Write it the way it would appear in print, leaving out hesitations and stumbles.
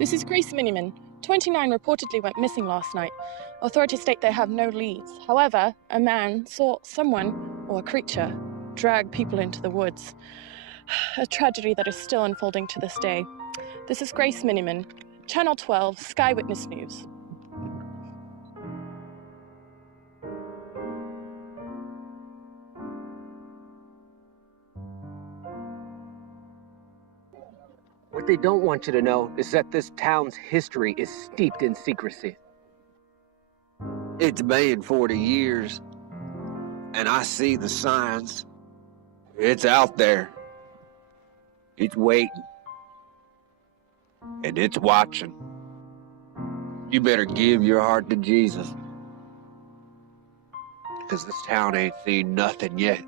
This is Grace Miniman. 29 reportedly went missing last night. Authorities state they have no leads. However, a man saw someone, or a creature, drag people into the woods. A tragedy that is still unfolding to this day. This is Grace Miniman, Channel 12, Sky Witness News. What they don't want you to know is that this town's history is steeped in secrecy. It's been 40 years, and I see the signs. It's out there. It's waiting. And it's watching. You better give your heart to Jesus. Because this town ain't seen nothing yet.